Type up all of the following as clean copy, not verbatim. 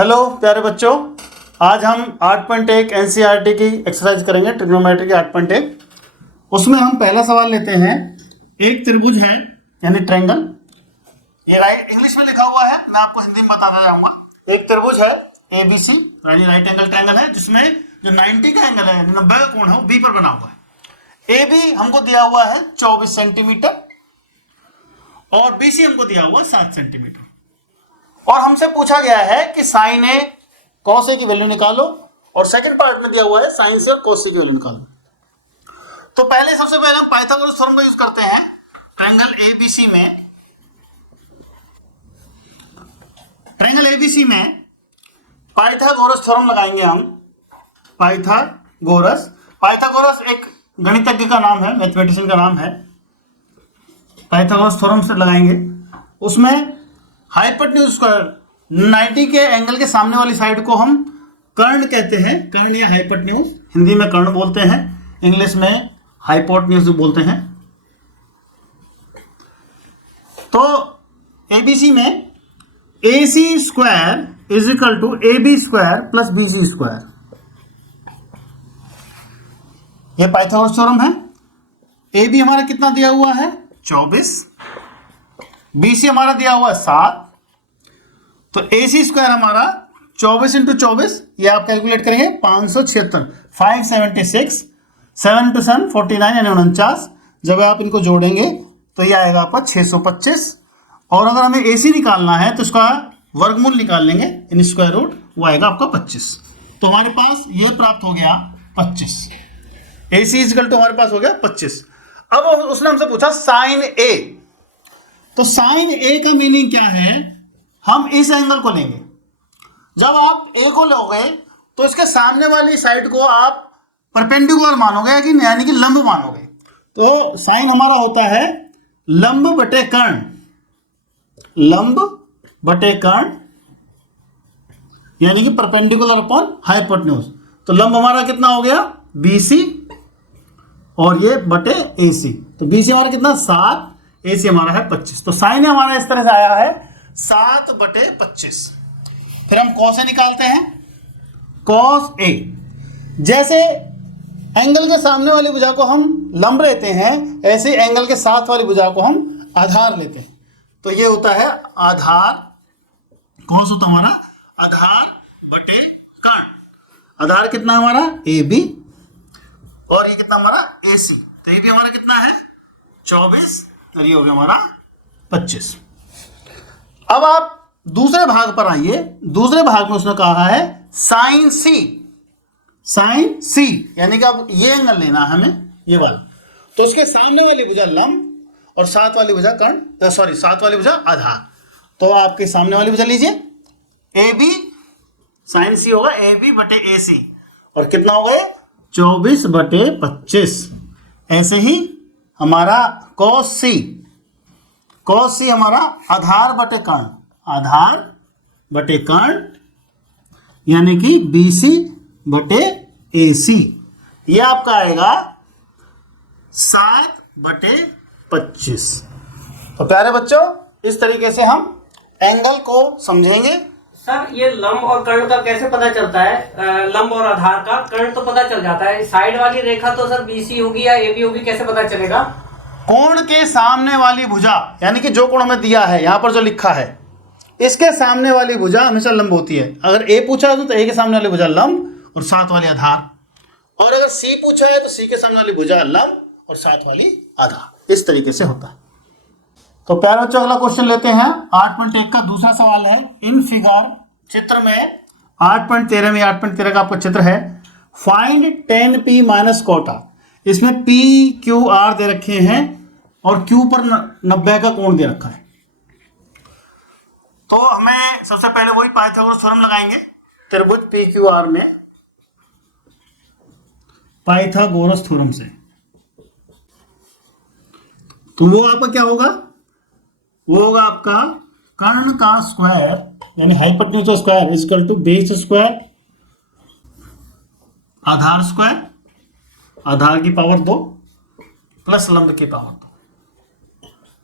Hello प्यारे बच्चों, आज हम 8.1 एनसीईआरटी की एक्सरसाइज करेंगे, ट्रिग्नोमेट्री की 8.1। उसमें हम पहला सवाल लेते हैं। एक त्रिभुज है यानी ट्रायंगल, ये राइट इंग्लिश में लिखा हुआ है, मैं आपको हिंदी में बताता जाऊंगा। एक त्रिभुज है एबीसी यानी राइट एंगल ट्रायंगल है, जिसमें जो 90 का एंगल है, 90 का कोण है, वो बी पर बना हुआ है। ए बी हमको दिया हुआ है 24 सेंटीमीटर और बीसी हमको दिया हुआ है 7 सेंटीमीटर। और हमसे पूछा गया है कि साइन ए कॉस ए की वैल्यू निकालो, और सेकंड पार्ट में दिया हुआ है साइन से और कॉस ए की वैल्यू निकालो। तो पहले सबसे पहले हम पाइथागोरस थ्योरम का यूज करते हैं ट्रायंगल एबीसी में। ट्रायंगल एबीसी में पाइथागोरस थ्योरम लगाएंगे हम। पाइथागोरस एक गणितज्ञ का नाम है, मैथमेटिशियन का नाम है। पाइथागोरस थ्योरम से लगाएंगे। उसमें हाइपोटेन्यूज स्क्वायर 90 के एंगल के सामने वाली साइड को हम कर्ण कहते हैं। कर्ण या हाइपोटेन्यूज, हिंदी में कर्ण बोलते हैं, इंग्लिश में हाइपोटेन्यूज बोलते हैं। तो एबीसी में AC square is equal to AB square plus BC square, यह पाइथागोरस थ्योरम है। AB हमारा कितना दिया हुआ है 24, BC हमारा दिया हुआ है 7, तो AC स्क्वायर हमारा 24 इंटू 24, ये आप कैलकुलेट करेंगे 576, 576, 7 टू 7 49 यानी 49। जब आप इनको जोड़ेंगे तो ये आएगा आपका 625। और अगर हमें AC निकालना है तो इसका वर्गमूल निकाल लेंगे इन स्क्वायर रूट, वो आएगा आपका 25। तो हमारे पास ये प्राप्त हो गया 25। AC इक्वल टू हमारे पास हो गया 25। अब उसने हमसे पूछा साइन ए, तो साइन ए का मीनिंग क्या है? हम इस एंगल को लेंगे। जब आप ए को लोगे तो इसके सामने वाली साइड को आप परपेंडिकुलर मानोगे यानी कि लंब मानोगे। तो साइन हमारा होता है लंब बटे कर्ण, लंब बटे कर्ण यानी कि परपेंडिकुलर अपॉन हाइपोटेन्यूज। तो लंब हमारा कितना हो गया BC और ये बटे AC। तो BC हमारा कितना 7, AC हमारा है 25। तो साइन हमारा इस तरह से आया है 7 बटे 25। फिर हम कॉस ए निकालते हैं। कॉस ए, जैसे एंगल के सामने वाली भुजा को हम लंब लेते हैं, ऐसे एंगल के साथ वाली भुजा को हम आधार लेते हैं। तो ये होता है आधार, कॉस होता हमारा आधार बटे कर्ण। आधार कितना हमारा AB और ये कितना हमारा AC। तो AB हमारा कितना है 24 और ये हो गया हमारा 25। अब आप दूसरे भाग पर आइए। दूसरे भाग में उसने कहा है साइन सी, साइन सी यानी कि अब ये एंगल लेना है हमें, ये वाला। तो इसके सामने वाली भुजा लंब और साथ वाली भुजा कर्ण, सॉरी साथ वाली भुजा आधार। तो आपके सामने वाली भुजा लीजिए AB, साइन सी होगा AB बटे AC और कितना हो गया 24 बटे 25। ऐसे ही हमारा कॉस सी, कॉस सी हमारा आधार बटे कर्ण, आधार बटे कर्ण यानी कि BC बटे AC। ये आपका आएगा 7 बटे 25। तो प्यारे बच्चों, इस तरीके से हम एंगल को समझेंगे। सर ये लंब और कर्ण का कैसे पता चलता है? लंब और आधार का, कर्ण तो पता चल जाता है, साइड वाली रेखा तो सर BC होगी या AB होगी, कैसे पता चलेगा? कोण के सामने वाली भुजा यानी कि जो कोण हमें दिया है, यहां पर जो लिखा है, इसके सामने वाली भुजा हमेशा लंब होती है। अगर A पूछा तो A के सामने वाली भुजा लंब और साथ वाली आधार, और अगर C पूछा है तो C के सामने वाली भुजा लंब और साथ वाली आधार। इस तरीके से होता है। तो प्यारे बच्चों, अगला क्वेश्चन लेते हैं। 8.1 का दूसरा सवाल है। इन फिगर, चित्र में 8.13 में 8.13 का आपका चित्र है। फाइंड 10p माइनस कोटा। इसमें PQR दे रखे हैं और Q पर 90 का कोण दे रखा है। तो हमें सबसे पहले वही पाइथागोरस थ्योरम लगाएंगे त्रिभुज PQR में, पाइथागोरस थ्योरम से। तो वो आपका क्या होगा? वो होगा आपका कर्ण का स्क्वायर यानी हाइपोटेन्यूज का square is equal to base square आधार स्क्वायर, आधार की पावर 2 प्लस लंब की पावर 2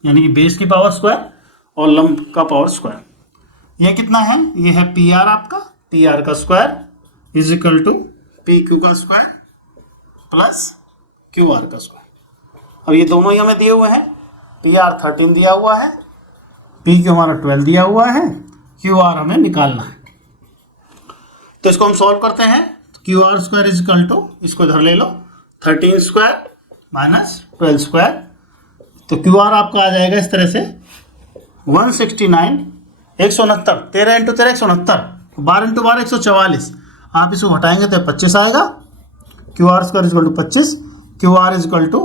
यानी कि बेस की पावर स्क्वायर और लंब का पावर स्क्वायर। ये कितना है, ये है पी आर आपका, पी आर का square is equal to P Q का स्क्वायर प्लस क्यू आर का स्क्वायर। अब ये दोनों ही हमें दिए हुए हैं, पी आर 13 दिया हुआ है, पी क्यू हमारा 12 दिया हुआ है, क्यू आर हमें निकालना है। तो इसको हम सॉल्व करते हैं। Q R square is equal to, इसको इधर ले लो, 13 स्क्वायर माइनस 12 स्क्वायर। तो क्यू आर आपका आ जाएगा इस तरह से 169, 169, 13 इंटू 13 169, 12 इंटू 12 144। आप इसको घटाएंगे तो 25 आएगा। Q R square is equal to 25, Q R is equal to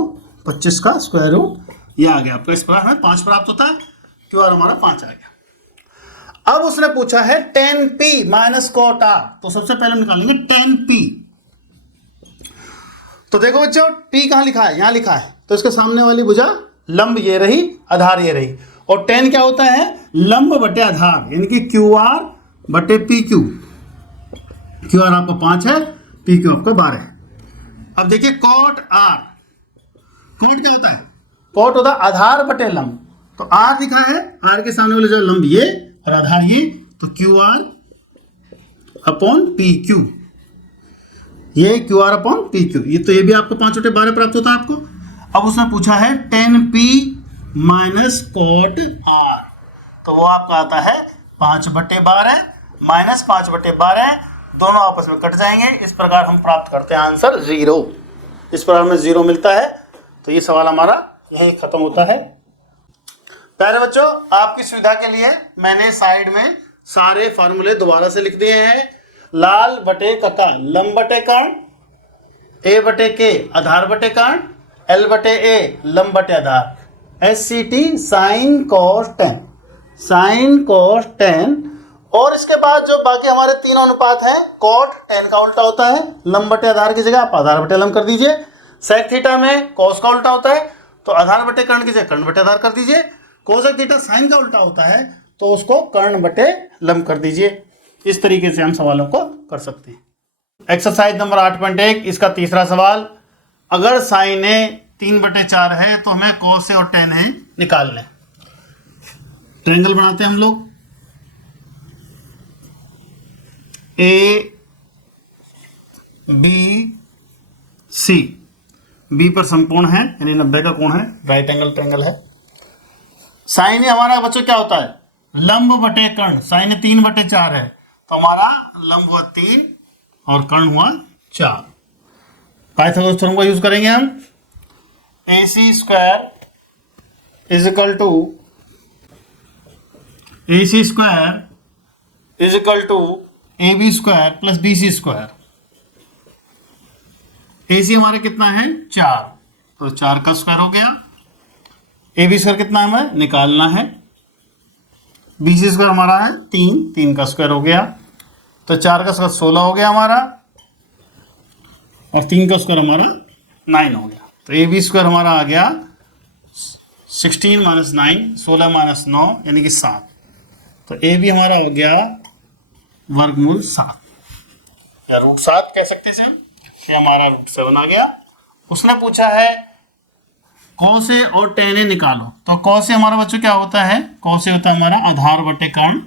25 का स्क्वायर रूट, ये आ गया आपका। इस प्रकार हमें 5 प्राप्त होता है, क्यू आर हमारा 5 आ गया। अब उसने पूछा है tan p minus cot r, तो सबसे पहले निकालेंगे tan p। तो देखो बच्चों p कहां लिखा है, यहां लिखा है, तो इसके सामने वाली भुजा लंब ये रही, आधार ये रही, और tan क्या होता है, लंब बटे आधार, यानी कि क्यू आर बटे पी क्यू। क्यू आर आपका 5 है, पी क्यू आपका 12 है। अब देखिए कॉट r, कॉट क्या होता है, कॉट होता है आधार बटे लंब, तो r लिखा है, r के सामने वाले जो लंब ये और आधार ये, तो Q R upon P Q, ये Q R upon P Q, ये तो ये भी आपको 5 बटे 12 प्राप्त होता है आपको। अब उसने पूछा है tan p minus cot r, तो वो आपका आता है 5 बटे 12 माइनस 5 बटे 12, दोनों आपस में कट जाएंगे। इस प्रकार हम प्राप्त करते हैं आंसर 0। इस प्रकार में 0 मिलता है। तो ये सवाल हमारा यही खत्म होता है। प्यारे बच्चों, आपकी सुविधा के लिए मैंने साइड में सारे फार्मूले दोबारा से लिख दिए हैं। लाल बटे कका लंब बटे कर्ण, ए बटे के आधार बटे कर्ण, एल बटे ए लंब बटे आधार, S C T sine cos tan, sine cos tan. और इसके बाद जो बाकी हमारे तीनों अनुपात हैं, कॉट टेन का उल्टा होता है, लंब बटे आधार की जगह आप आधार बटे लंब कर दीजिए। सेक थीटा में कॉस का उल्टा होता है, तो आधार बटे कर्ण की जगह कर्ण बटे आधार कर दीजिए। कोसेक थीटा साइन का उल्टा होता है, तो उसको कर्ण बटे लंब कर दीजिए। इस तरीके से हम सवालों को कर सकते हैं। एक्सरसाइज नंबर 8.1, इसका तीसरा सवाल, अगर साइन ए 3/4 है तो हमें कॉस ए और टेन ए निकालना है। ट्रायंगल बनाते हैं हम लोग, ए बी सी, बी पर समकोण है यानी 90 का कोण है, राइट एंगल ट्रायंगल है। साइन हमारा बच्चों क्या होता है, लंब बटे कर्ण, साइन 3/4 है, तो हमारा लंब हुआ 3 और कर्ण हुआ 4। पाइथागोरस थ्योरम का यूज करेंगे हम। AC square is equal to AC square is equal to AB square plus BC square. AC हमारा कितना है 4, तो 4 का स्क्वायर हो गया। AB स्क्वायर कितना हमें निकालना है, BC स्क्वायर हमारा है 3, 3 का स्क्वायर हो गया, तो 4 का स्क्वायर 16 हो गया हमारा, और 3 का स्क्वायर हमारा 9 हो गया। तो AB स्क्वायर हमारा आ गया 16 माइनस 9, 16 माइनस 9 यानी कि 7, तो AB हमारा हो गया वर्गमूल 7 या √7 कह सकते हैं। ये हमारा √7 आ गया। उसने पूछा है कॉस ए और टेन ए निकालो, तो कॉस ए हमारा बच्चों क्या होता है, कॉस ए होता है हमारा आधार बटे कर्ण,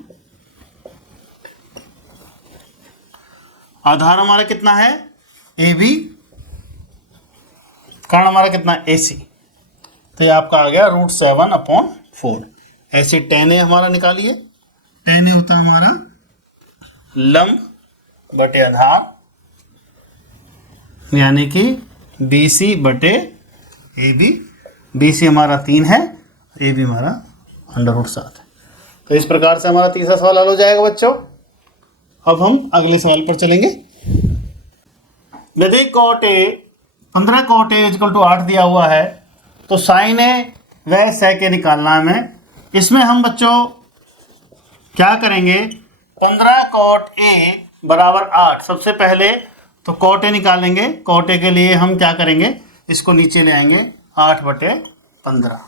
आधार हमारा कितना है AB, कर्ण हमारा कितना AC, तो ये आपका आ गया √7/4। ऐसे टेन ए हमारा निकालिए, टेन ए होता है हमारा लंब बटे आधार यानी कि BC बटे AB, BC हमारा 3 है, AB हमारा √7 है। तो इस प्रकार से हमारा तीसरा सवाल हल हो जाएगा बच्चों। अब हम अगले सवाल पर चलेंगे। यदि cot A 15 cot A equal to 8 दिया हुआ है, तो साइन ए व सेक ए निकालना है हमें। इसमें हम बच्चों क्या करेंगे, 15 कॉट ए बराबर 8, सबसे पहले तो कॉट ए निकालेंगे। कॉट ए के लिए हम क्या करेंगे, इसको नीचे ले आएंगे 8/15।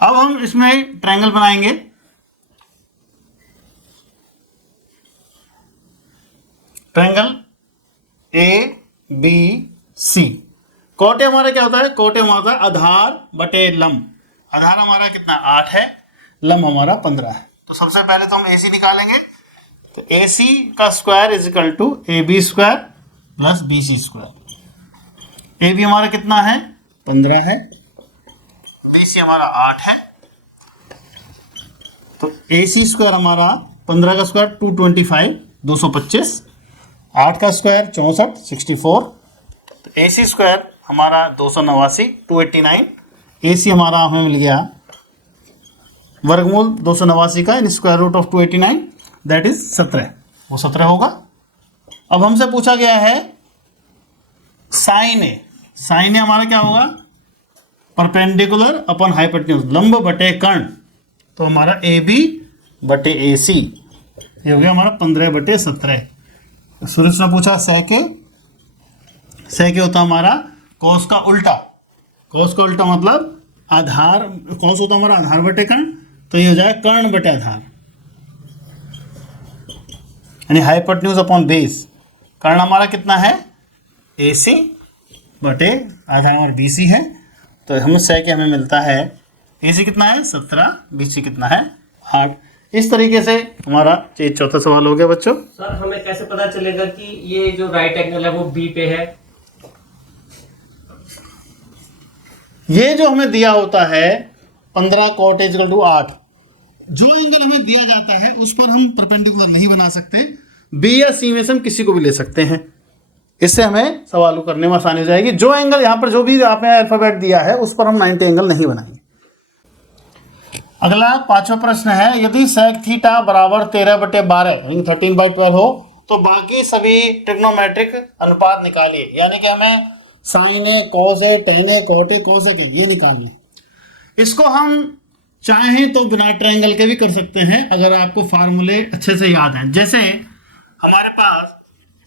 अब हम इसमें ट्रायंगल बनाएंगे। Triangle ABC। कॉट ए हमारा क्या होता है, कॉट ए हमारा आधार बटे लंब, आधार हमारा कितना 8 है, लंब हमारा 15 है, तो सबसे पहले तो हम AC निकालेंगे। तो AC का square is equal to AB square plus BC square. AB हमारा कितना है 15 है, BC हमारा 8 है। तो AC स्क्वायर हमारा 15 का स्क्वायर 225 225, 8 का स्क्वायर 64 64। तो AC स्क्वायर हमारा 289 289। AC हमारा हमें मिल गया वर्गमूल 289 का in square root of 289 that is 17, वो 17 होगा। अब हमसे पूछा गया है साइन ए। साइन ए हमारा क्या होगा परपेंडिकुलर अपॉन हाइपोटेन्यूज, लंब बटे कर्ण। तो हमारा AB बटे AC ये हो गया हमारा 15 बटे 17। सुरेश ने पूछा सेके होता हमारा कोस का उल्टा। कोस का उल्टा मतलब आधार, कोस होता हमारा आधार बटे कर्ण, तो ये हो जाए कर्ण बटे आधार, यानी हाइपोटेन्यूज अपॉन बेस। कर्ण हमारा कितना है AC बटे आधार हमारा BC है। तो हम सेके हमें मिलता है AC कितना है 17, BC कितना है 8। इस तरीके से हमारा ये चौथा सवाल हो गया बच्चों। सर हमें कैसे पता चलेगा कि ये जो राइट एंगल है वो B पे है? ये जो हमें दिया होता है 15 cot A = 8, जो एंगल हमें दिया जाता है उस पर हम परपेंडिकुलर नहीं बना सकते। B या C में से हम किसी को भी ले सकते हैं। इससे हमें सवाल करने में आसानी हो जाएगी। जो एंगल यहाँ पर जो भी आपने अल्फाबेट दिया है उस पर हम 90 एंगल नहीं बनाएंगे। अगला 5वां प्रश्न है, यदि sec थीटा बराबर 13/12 यानी 13/12 हो तो बाकी सभी ट्रिग्नोमेट्रिक अनुपात निकालिए। यानी कि हमें sine A, cos A, tan A, cot A, cosec A ये निकालने। इसको हम चाहें तो बिना ट्रायंगल के भी कर सकते हैं अगर आपको फार्मूले अच्छे से याद हैं। जैसे हमारे पास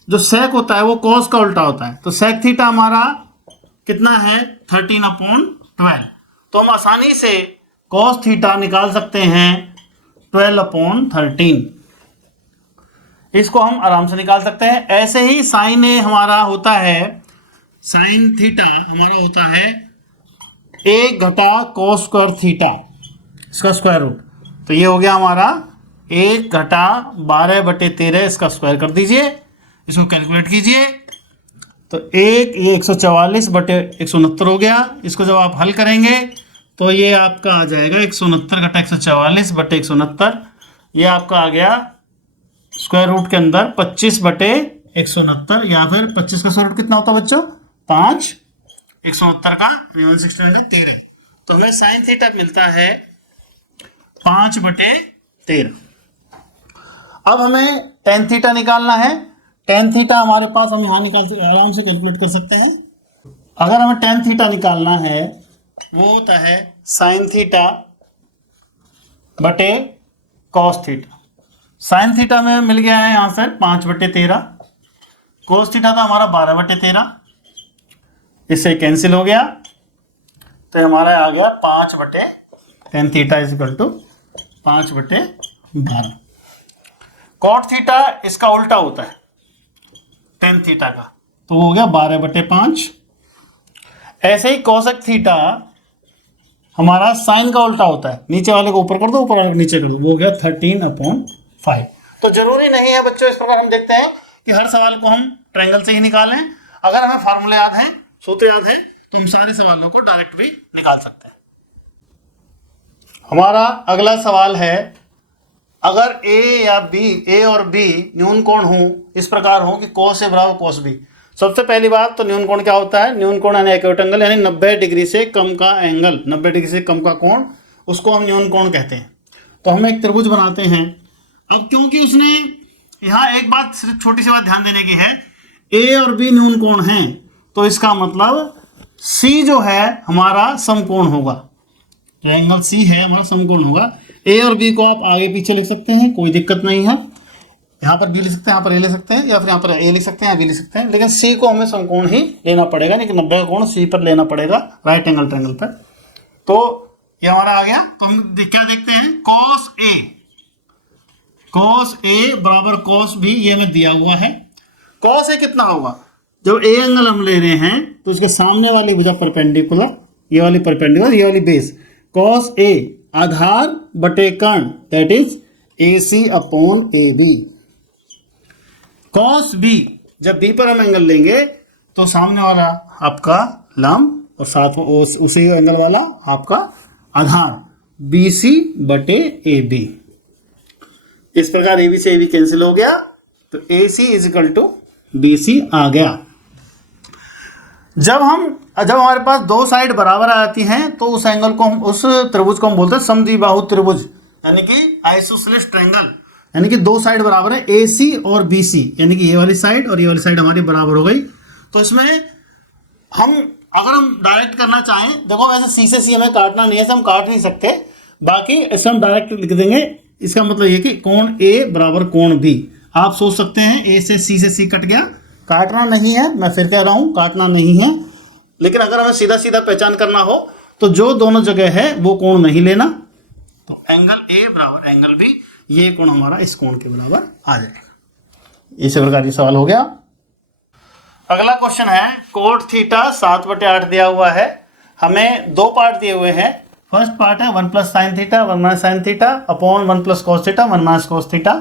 जो सेक होता है वो कॉस का उल्टा होता है, तो सेक थीटा हमारा कितना है 13/12। तो हम आसानी से कॉस थीटा निकाल सकते हैं 12/13। इसको हम आराम से निकाल सकते हैं। ऐसे ही साइन ए हमारा होता है, साइन थीटा हमारा होता है 1 घटा cos स्क्वायर थीटा, इसका स्क्वायर रूट। तो ये हो गया हमारा 1 घटा 12/13, इसका स्क्वायर कर दीजिए, इसको कैलकुलेट कीजिए। तो ये 144/169 हो गया। इसको जब आप हल करेंगे तो ये आपका आ जाएगा 169 घटा 144/169। ये आपका आ गया स्क्वायर रूट के अंदर 25/169, या फिर 25 का स्क्वायर रूट कितना होता है बच्चों 5, 169 का 116/13। तो हमें साइन थीटा मिलता है 5/13। अब हमें टेन थीटा निकालना है। टेन थीटा हमारे पास हम यहाँ निकाल सकते, आराम से कैलकुलेट कर सकते हैं। अगर हमें टेन थीटा निकालना है वो होता है साइन थीटा बटे कॉस थीटा। साइन थीटा में मिल गया है यहाँ से 5/13, कोस थीटा था हमारा 12/13, इससे कैंसिल हो गया। तो हमारा आ गया 5/10 theta is equal to 5/12। Cot theta इसका उल्टा होता है टेन थीटा का, तो वो हो गया 12/5। ऐसे ही कोसेक थीटा हमारा साइन का उल्टा होता है, नीचे वाले को ऊपर कर दो, ऊपर वाले को नीचे कर दो, वो हो गया 13/5। तो जरूरी नहीं है बच्चों, इस प्रकार हम देखते हैं कि हर सवाल को हम ट्रायंगल से ही निकालें। अगर हमें फार्मूले याद है, सूत्र याद है, तो हम सारे सवालों को डायरेक्ट भी निकाल सकते हैं। हमारा अगला सवाल है, अगर ए और बी न्यून कोण हो, इस प्रकार हो कि cos A बराबर cos B। सबसे पहली बात तो न्यून कोण क्या होता है? न्यून कोण यानी एक्यूट एंगल, यानी 90 डिग्री से कम का एंगल, 90 डिग्री से कम का कोण, उसको हम न्यून कोण कहते हैं। तो हम एक त्रिभुज बनाते हैं। अब क्योंकि उसने यहाँ एक बात, सिर्फ छोटी सी बात ध्यान देने की है, ए और बी न्यून कोण हैं, तो इसका मतलब सी जो है हमारा समकोण होगा। जो एंगल सी है हमारा समकोण होगा। ए और बी को आप आगे पीछे लिख सकते हैं, कोई दिक्कत नहीं है। यहाँ पर बी लिख सकते हैं, यहाँ पर ए लिख सकते हैं, या फिर यहाँ पर ए लिख सकते हैं, यहाँ बी लिख सकते हैं, लेकिन सी को हमें समकोण ही लेना पड़ेगा, नहीं कि 90 का कोण सी पर लेना पड़ेगा, राइट एंगल ट्रायंगल पर। तो ये हमारा आ गया। तो हम क्या देखते हैं, cos A बराबर cos B, ये हमें दिया हुआ है। cos A कितना होगा? जब ए एंगल हम ले रहे हैं तो इसके सामने वाली भुजा परपेंडिकुलर, ये वाली परपेंडिकुलर, ये वाली बेस, cos A आधार बटे कर्ण that is AC upon AB। Cos B, जब बी पर हम एंगल लेंगे तो सामने वाला आपका लंब और साथ में उसी एंगल वाला आपका आधार BC बटे AB। इस प्रकार AB से AB कैंसिल हो गया तो AC is equal to BC आ गया। जब हमारे पास दो साइड बराबर आ जाती हैं तो उस एंगल को हम, उस त्रिभुज को हम बोलते हैं समद्विबाहु त्रिभुज, यानी कि आइसोसेलेस ट्रायंगल। यानी कि दो साइड बराबर है AC और BC, यानी कि ये वाली साइड और ये वाली साइड हमारी बराबर हो गई। तो इसमें अगर हम डायरेक्ट करना चाहें, देखो वैसे C से C हमें काटना नहीं है, हम काट नहीं सकते, बाकी इसे हम डायरेक्ट लिख देंगे। इसका मतलब ये कि कोण A बराबर कोण B। आप सोच सकते हैं A से C कट गया, काटना नहीं है, मैं फिर कह रहा हूं काटना नहीं है। लेकिन अगर हमें सीधा सीधा पहचान करना हो तो जो दोनों जगह है वो कोण नहीं लेना, तो एंगल A बराबर एंगल B, ये कोण हमारा इस कोण के बराबर आ जाएगा। इसी प्रकार ये सवाल हो गया। अगला क्वेश्चन है कोट थीटा 7/8 दिया हुआ है, हमें दो पार्ट दिए हुए हैं। फर्स्ट पार्ट है 1 plus sine theta 1 minus sine theta upon 1 plus cos theta 1 minus cos theta.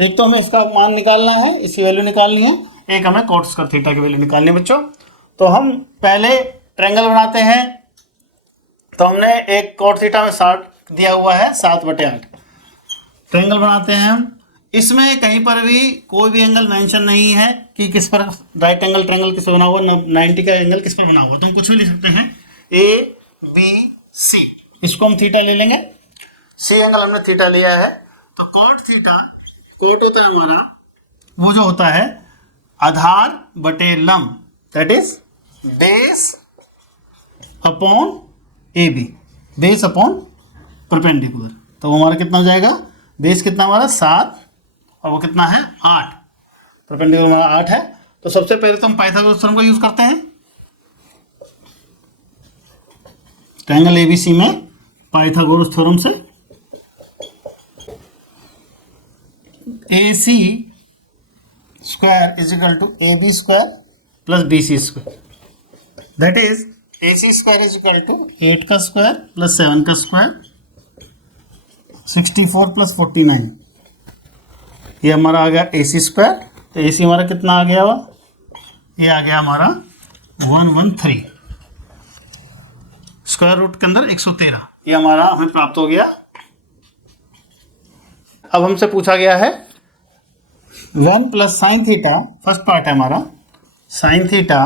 एक तो हमें इसका मान निकालना है, इसकी वैल्यू निकालनी है, एक हमें कोट स्क्वायर थीटा की वैल्यू निकालनी है बच्चों। तो हम पहले ट्रायंगल बनाते हैं, तो हमने एक कोट थीटा में 60 दिया हुआ है 7/8 ट्रायंगल बनाते हैं हम। इसमें कहीं पर भी कोई भी एंगल मेंशन नहीं है कि किस पर राइट एंगल ट्रायंगल किस पर बना हुआ, 90 का एंगल किस पर बना हुआ, तो हम कुछ भी लिख सकते हैं ABC। इसको हम थीटा ले लेंगे, C एंगल हमने थीटा लिया है। तो कोट थीटा, कोट होता है हमारा वो जो होता है आधार बटे लंब, that is base upon AB, base upon perpendicular. तो वो हमारा कितना हो जाएगा, बेस कितना हमारा 7 और वो कितना है 8, परपेंडिकुलर हमारा 8 है। तो सबसे पहले तो हम पाइथागोरस थ्योरम का यूज करते हैं। ट्रायंगल ABC में पाइथागोरस थ्योरम से AC square is equal to AB square plus BC square, that is AC square is equal to 8 का स्क्वायर प्लस 7 का स्क्वायर 64 प्लस 49, ये हमारा आ गया AC स्क्वायर। तो AC हमारा कितना आ गया हुआ, ये आ गया हमारा 113, स्क्वायर रूट के अंदर 113, ये हमारा हमें प्राप्त हो गया। अब हमसे पूछा गया है 1 plus sine theta, first part है हमारा साइन थीटा,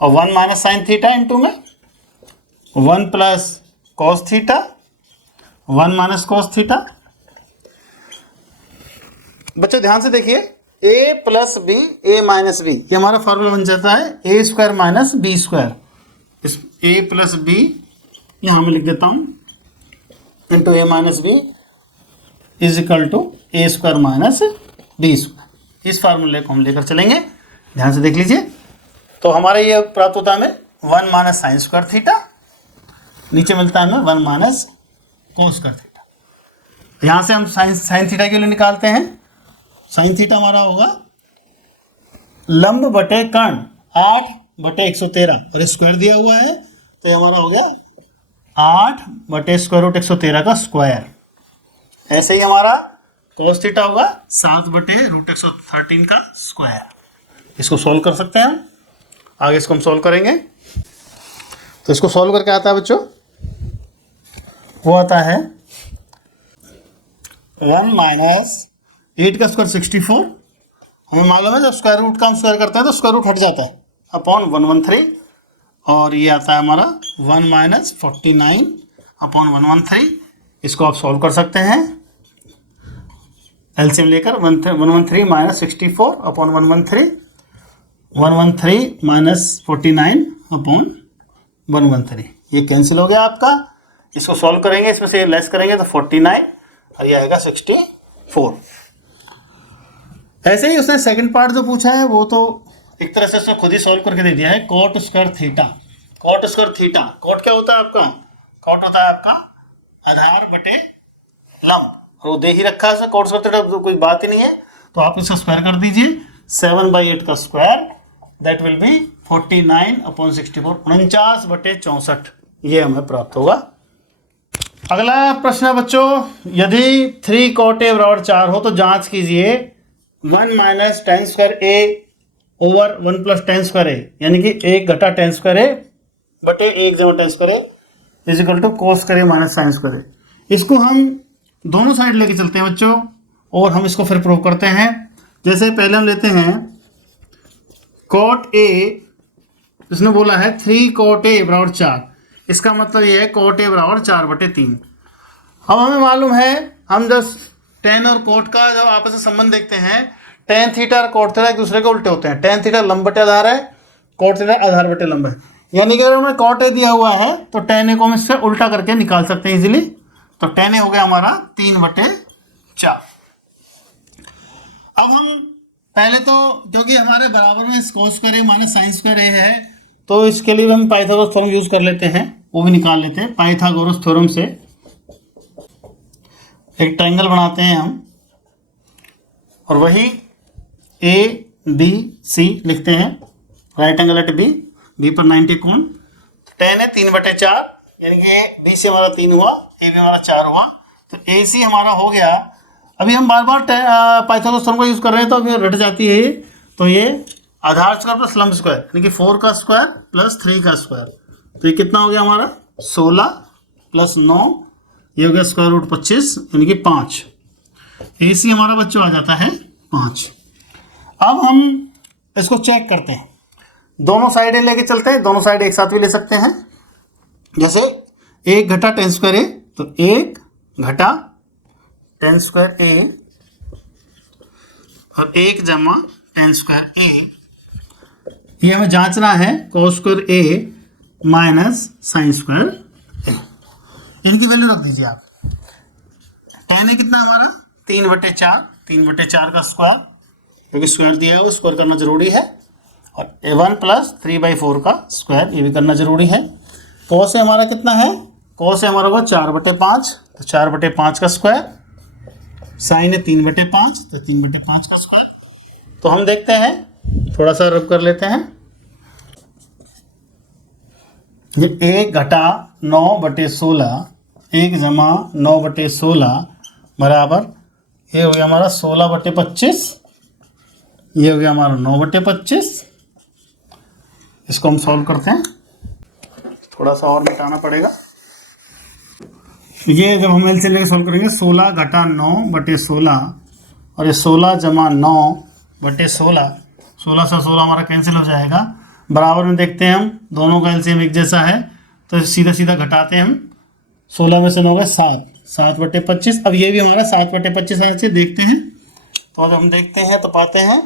और 1 माइनस साइन थीटा इंटू में 1 plus cos theta 1 minus cos theta. बच्चों ध्यान से देखिए, A plus B A minus B, ये हमारा फॉर्मूला बन जाता है A square minus B square. इस A प्लस बी यहाँ मैं लिख देता हूँ into A minus B is equal to A square minus B square. इस फार्मूले को हम लेकर चलेंगे, ध्यान से देख लीजिए। तो हमारा ये प्राप्त होता है हमें 1 माइनस साइन स्क्वायर थीटा, नीचे मिलता है हमें 1 माइनस कोस स्क्वायर थीटा। यहाँ से हम साइन थीटा के लिए निकालते हैं। साइन थीटा हमारा होगा लंब बटे कर्ण 8 बटे 113 और स्क्वायर दिया हुआ है, तो ये हमारा हो गया 8 बटे स्क्वायर रूट 113 का स्क्वायर। ऐसे ही हमारा कोस थीटा होगा 7 बटे रूट 113 का स्क्वायर। इसको सॉल्व कर सकते हैं हम, आगे इसको हम सॉल्व करेंगे। तो इसको सॉल्व करके आता है बच्चों, वो आता है 1 माइनस 8 का स्क्वायर 64, हमें मालूम है जब स्क्वायर रूट का हम स्क्वायर करते हैं तो स्क्वायर रूट हट जाता है, अपॉन 113, और ये आता है हमारा 1 माइनस 49 अपॉन 113। इसको आप सॉल्व कर सकते हैं एलसीएम लेकर, 113 माइनस 64 अपॉन 113, 113 माइनस 49 अपॉन 113, ये कैंसिल हो गया आपका। इसको सॉल्व करेंगे, इसमें से लेस करेंगे तो 49 और ये आएगा 64। ऐसे ही उसने सेकंड पार्ट जो पूछा है वो तो एक तरह से उसने खुद ही सॉल्व करके दे दिया है, cot square theta. Cot square theta, cot क्या होता है आपका, कोट होता है आपका आधार बटे लंब, वो दे ही रखा है कोट स्क्वायर थीटा, तो कोई बात ही नहीं है। तो आप इसका स्क्वायर कर दीजिए, 7/8 का square that will be 49 upon 64, 49 बटे 64, ये हमें प्राप्त होगा। अगला प्रश्न है बच्चों, यदि 3 cot a बराबर 4 हो तो जांच कीजिए 1 माइनस टेन स्क्वायर ए ओवर 1 प्लस टेन स्क्वायर ए, यानी कि 1 घटा टेन स्क्वायर ए बटे 1 जमा tan square A is equal to cos square A minus sine square A. इसको हम दोनों साइड लेके चलते हैं बच्चों और हम इसको फिर प्रूव करते हैं। जैसे पहले हम लेते हैं cot a, इसने बोला है 3 cot a बराबर 4, इसका मतलब ये है cot a बराबर 4/3। अब हमें मालूम है, हम जब tan और cot का जब आपस में संबंध देखते हैं, tan थीटा और cot थीटा एक दूसरे के उल्टे होते हैं। tan थीटा लंब बटे आधार है, cot थीटा आधार बटे लंब है। यानी कि अगर हमें cot a दिया हुआ है तो tan a को हम इससे उल्टा करके निकाल सकते हैं इजीली। तो tan a हो गया हमारा 3/4। अब हम पहले तो क्योंकि हमारे बराबर में cos square A minus sine square ए है, तो इसके लिए हम पाइथागोरस थ्योरम यूज कर लेते हैं, वो भी निकाल लेते हैं। पाइथागोरस थ्योरम से एक ट्रायंगल बनाते हैं हम, और वही ए बी सी लिखते हैं, right angle at B, B पर 90 कोण। tan है 3/4, यानी कि बी से हमारा 3 हुआ, ए भी हमारा 4 हुआ, तो ए सी हमारा हो गया। अभी हम बार बार पाइथागोरस थ्योरम का यूज कर रहे हैं तो अभी रट जाती है। तो ये आधार स्क्वायर प्लस लंब स्क्वायर, यानी कि 4 का स्क्वायर प्लस 3 का स्क्वायर, तो ये कितना हो गया हमारा 16 प्लस 9, ये हो गया स्क्वायर रूट 25, यानी कि 5। ए सी हमारा बच्चों आ जाता है 5। अब हम इसको चेक करते हैं, दोनों साइडें लेके चलते हैं, दोनों साइड एक साथ भी ले सकते हैं। जैसे 1 घटा टेन स्क्वायर ए, तो 1 घटा टेन स्क्वायर ए और 1 जमा टेन स्क्वायर ए, ये हमें जांचना है cos square A minus sine square ए। इनकी वैल्यू रख दीजिए आप। tan ए कितना हमारा 3/4, 3/4 का स्क्वायर, क्योंकि स्क्वायर दिया है वो स्क्वायर करना जरूरी है, और 1 प्लस 3/4 का स्क्वायर, ये भी करना जरूरी है। cos ए हमारा कितना है, cos ए हमारा होगा 4/5, तो 4/5 का स्क्वायर, साइन है 3/5, तो 3/5 का स्क्वायर। तो हम देखते हैं, थोड़ा सा रब कर लेते हैं, ये 1 घटा 9/16, 1 जमा 9/16 बराबर, ये हो गया हमारा 16/25, ये हो गया हमारा 9/25। इसको हम सॉल्व करते हैं, थोड़ा सा और मिटाना पड़ेगा। ये जब हम एलसीएम लेके सॉल्व करेंगे, 16 घटा 9/16 और ये 16 जमा 9/16, 16 से 16 हमारा कैंसिल हो जाएगा। बराबर में देखते हैं हम, दोनों का एलसीएम एक जैसा है, तो सीधा सीधा घटाते हैं हम, 16 में से 9 गए 7, 7/25। अब ये भी हमारा 7/25 आना चाहिए, देखते हैं। तो जब हम देखते हैं तो पाते हैं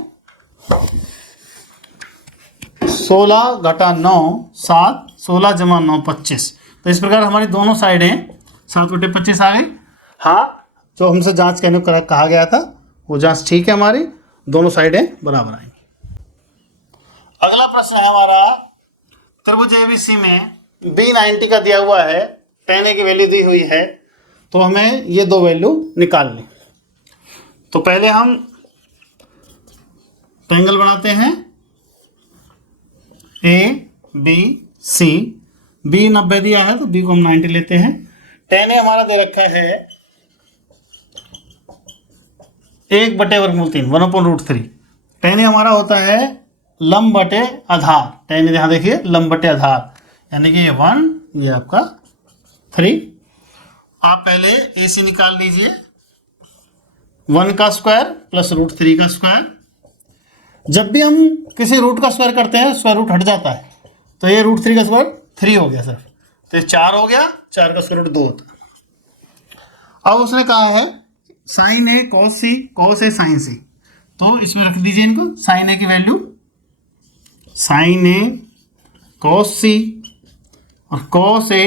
16 घटा 9 7, 16 जमा 9 25। तो इस प्रकार हमारी दोनों साइडें 7/25 आ गई। हाँ, जो हमसे जांच करने को कहा गया था वो जांच ठीक है, हमारी दोनों साइडें बराबर आएंगी। अगला प्रश्न है हमारा, त्रिभुज एबीसी में B90 का दिया हुआ है, tan A की वैल्यू दी हुई है, तो हमें ये दो वैल्यू निकालनी। तो पहले हम ट्रायंगल बनाते हैं ABC, B 90 दिया है तो B को हम 90 लेते हैं। tan A हमारा दे रखा है 1/√3, 1/√3। tan A हमारा होता है लंब बटे आधार, tan A यहाँ देखिए लंब बटे आधार, यानी कि ये 1, ये आपका 3। आप पहले AC निकाल लीजिए, 1 का स्क्वायर प्लस √3 का स्क्वायर। जब भी हम किसी रूट का स्क्वायर करते हैं स्क्वायर रूट हट जाता है, तो ये √3 का स्क्वायर 3 हो गया सिर्फ, तो ये 4 हो गया, 4 का स्क्वायर रूट 2 होता है। अब उसने कहा है sign A cos C, cos A sign सी, तो इसमें रख दीजिए इनको, साइन ए की वैल्यू, साइन ए कॉस सी और cos A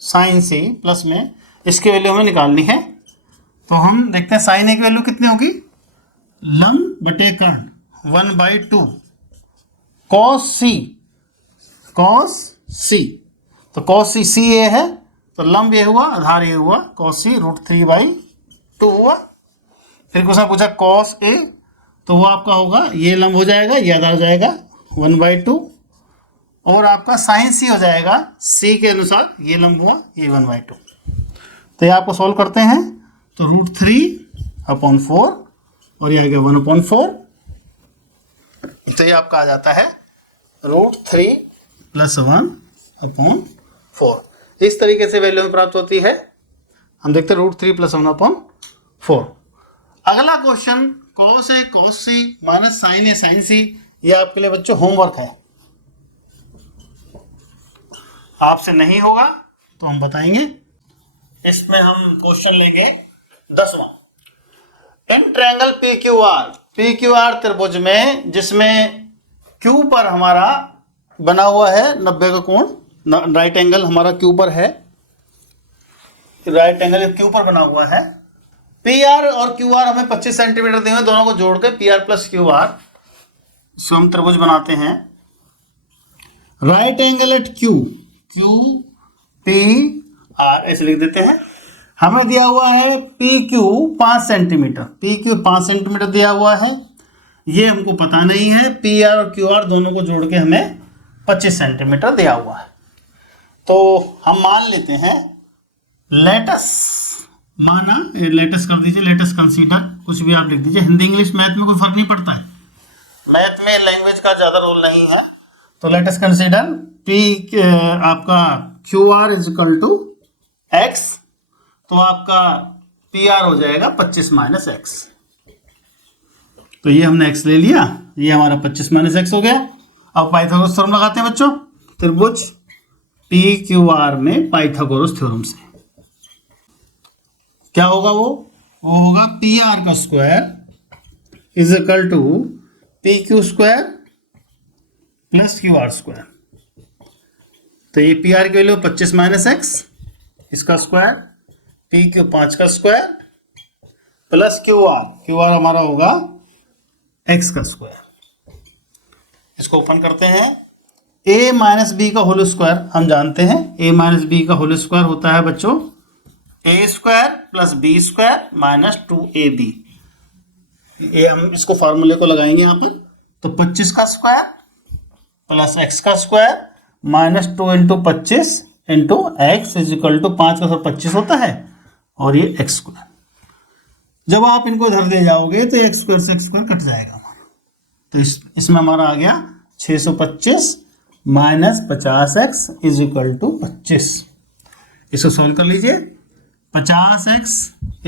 sign C, plus में इसकी वैल्यू हमें निकालनी है। तो हम देखते हैं साइन ए की वैल्यू कितनी होगी, लंब बटे कर्ण 1/2, कॉस सी, कॉस सी, तो कॉस सी, सी ए है तो लंब ये हुआ, आधार ये हुआ, कॉस सी √3/2 हुआ। फिर कुछ पूछा कॉस ए, तो वो आपका होगा, ये लंब हो जाएगा, ये आधार हो जाएगा 1/2, और आपका साइन सी हो जाएगा, सी के अनुसार ये लंब हुआ, ये 1/2। तो ये आपको सॉल्व करते हैं तो √3/4 और ये आ गया 1/4। तो ये आपका आ जाता है √3 + 1/4। इस तरीके से वैल्यू में प्राप्त होती है। हम देखते हैं √3 + 1/4। अगला question cos A cos C - sin A sin C, ये आपके लिए बच्चों होमवर्क है। आपसे नहीं होगा तो हम बताएंगे। इसमें हम क्वेश्चन लेंगे 10वां। इन ट्रायंगल PQR त्रिभुज में जिसमें Q पर हमारा बना हुआ है 90 का कोण, राइट एंगल हमारा Q पर है, राइट एंगल Q पर बना हुआ है। PR और QR हमें 25 सेंटीमीटर दिए हुए, दोनों को जोड़ के PR + QR से हम त्रिभुज बनाते हैं। राइट एंगल एट QPR ऐसे लिख देते हैं। हमें दिया हुआ है PQ 5 सेंटीमीटर, PQ 5 सेंटीमीटर दिया हुआ है, ये हमको पता नहीं है। PR और QR दोनों को जोड़ के हमें 25 सेंटीमीटर दिया हुआ है। तो हम मान लेते हैं, लेटस माना, लेटस कर दीजिए, लेटस कंसीडर, कुछ भी आप लिख दीजिए। हिंदी इंग्लिश मैथ में कोई फर्क नहीं पड़ता है, मैथ में लैंग्वेज का ज़्यादा रोल नहीं है। तो लेटस कंसीडर आपका QR = x, तो आपका PR हो जाएगा 25 - x। तो ये हमने x ले लिया, ये हमारा 25 - x हो गया। अब पाइथागोरस थ्योरम लगाते हैं बच्चों, त्रिभुज PQR में पाइथागोरस थ्योरम से क्या होगा, वो होगा PR का square = PQ square + QR square. तो ये PR की वैल्यू 25 - x, इसका स्क्वायर, PQ 5 का स्क्वायर + QR हमारा होगा x का स्क्वायर। इसको ओपन करते हैं। A - B का होल स्क्वायर हम जानते हैं, A - B का होल स्क्वायर होता है बच्चों A² + B² - 2AB। ये हम इसको फार्मूले को लगाएंगे यहाँ पर। तो 25 का स्क्वायर + x का स्क्वायर -2 × 25 × x = 5 का 25 होता है, और ये x²। जब आप इनको इधर दे जाओगे तो x² से x² कट जाएगा हमारा। तो इसमें हमारा आ गया 625 - 50x = 25। इसको सॉल्व कर लीजिए। 50x =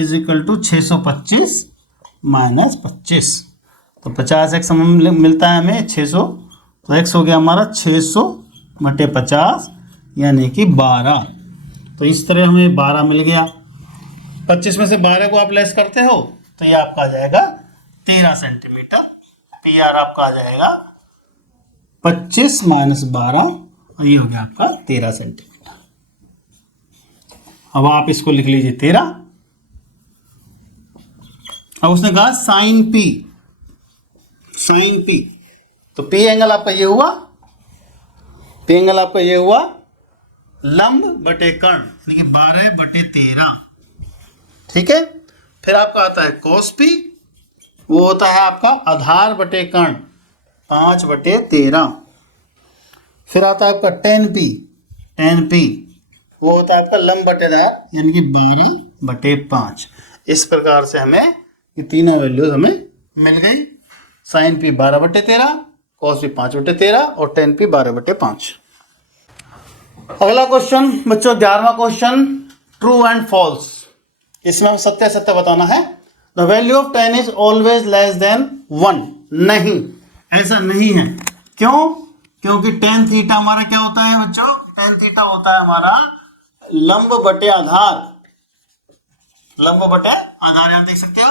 625 - 25। तो 50x मिलता है हमें 600, तो x हो गया हमारा 600 × 50 यानी कि 12। तो इस तरह हमें 12 मिल गया। 25 में से 12 को आप लेस करते हो तो ये आपका आ जाएगा 13 सेंटीमीटर। PR आपका आ जाएगा 25 - 12 और ये हो गया आपका 13 सेंटीमीटर। अब आप इसको लिख लीजिए 13। अब उसने कहा sin P, तो P एंगल आपका ये हुआ, P एंगल आपका ये हुआ लंब बटे कर्ण, यानी कि 12/13। ठीक है। फिर आपका आता है cos P, वो होता है आपका आधार बटे कर्ण 5/13। फिर आता है आपका tan P, वो होता है आपका लंब बटेदार यानी कि 12/5। इस प्रकार से हमें ये तीनों वैल्यूज हमें मिल गई। sin P 12/13, cos P 5/13 और tan P 12/5। अगला क्वेश्चन बच्चों 11वां क्वेश्चन, ट्रू एंड फॉल्स। इसमें हम सत्य सत्य बताना है। The value of tan is always less than 1। नहीं, ऐसा नहीं है। क्यों? क्योंकि tan थीटा हमारा क्या होता है बच्चों? tan थीटा होता है हमारा लंब बटे आधार, यहाँ देख सकते हो।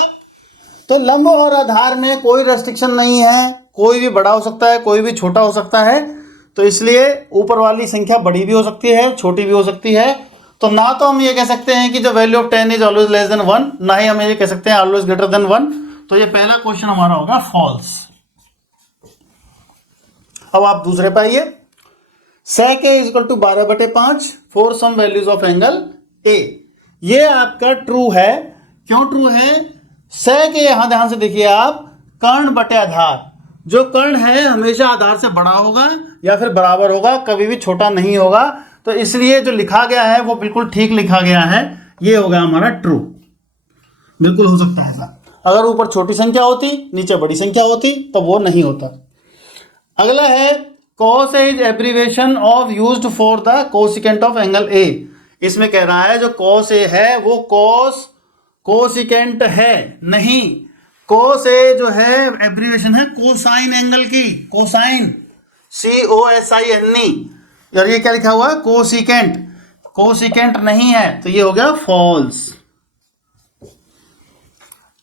तो लंब और आधार में कोई रेस्ट्रिक्शन नहीं है, कोई भी बड़ा हो सकता है, कोई भी छोटा हो सकता है। तो इसलिए ऊपर वाली संख्या बड़ी भी हो सकती है, छोटी भी हो सकती है। तो ना तो हम ये कह सकते हैं कि the value of tan is always less than 1, ना ही हम ये कह सकते हैं ऑलवेज ग्रेटर देन 1। तो ये पहला क्वेश्चन हमारा होगा फॉल्स। अब आप दूसरे पे आइए। sec A = 12/5 for some values of angle A। ये आपका ट्रू है। क्यों ट्रू है? sec A, यहां ध्यान से देखिए आप, कर्ण बटे आधार। जो कर्ण है हमेशा आधार से बड़ा होगा या फिर बराबर होगा, कभी भी छोटा नहीं होगा। तो इसलिए जो लिखा गया है वो बिल्कुल ठीक लिखा गया है। ये हो गया हमारा ट्रू। बिल्कुल हो सकता है ऐसा। अगर ऊपर छोटी संख्या होती नीचे बड़ी संख्या होती तो वो नहीं होता। अगला है cos is abbreviation of used for the cosecant of angle A. इसमें कह रहा है जो cos ए है वो कोसिकेंट है नहीं। cos ए जो है एब्रीवेशन है कोसाइन एंगल की, कोसाइन COSINE। यार ये क्या लिखा हुआ है कोसिकेंट, कोसिकेंट नहीं है तो ये हो गया फॉल्स।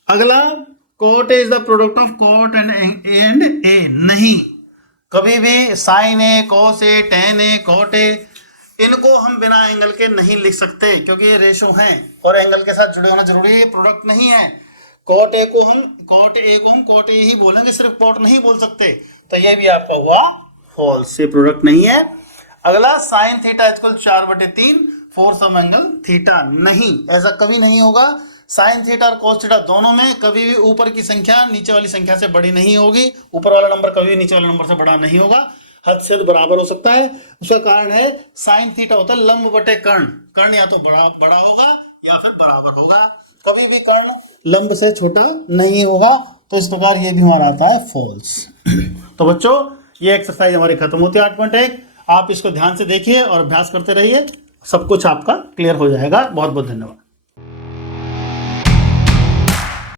अगला cot is the product of cot and A नहीं। कभी भी sine A, cos A, tan A, cot A इनको हम बिना एंगल के नहीं लिख सकते क्योंकि ये रेशो हैं और एंगल के साथ जुड़े होना जरूरी है, प्रोडक्ट नहीं है। cot ए को हम cot ए ही बोलेंगे, सिर्फ cot नहीं बोल सकते, तो ये भी आपका हुआ फॉल्स, ये प्रोडक्ट नहीं है। अगला sin theta equal 4/3 for some angle theta नहीं, ऐसा कभी नहीं होगा। साइन थीटा और cos थीटा दोनों में कभी भी ऊपर की संख्या नीचे वाली संख्या से बड़ी नहीं होगी, ऊपर वाला नंबर कभी भी नीचे वाले नंबर से बड़ा नहीं होगा, हद से बराबर हो सकता है। उसका कारण है साइन थीटा होता है लंब बटे कर्ण, कर्ण या तो बड़ा होगा या फिर बराबर होगा, कभी भी कर्ण लंब से छोटा नहीं होगा, तो इस प्रकार ये भी हमारा आता है फॉल्स। तो बच्चों ये एक्सरसाइज हमारी खत्म होती है 8.1। आप इसको ध्यान से देखिए और अभ्यास करते रहिए, सब कुछ आपका क्लियर हो जाएगा। बहुत बहुत धन्यवाद।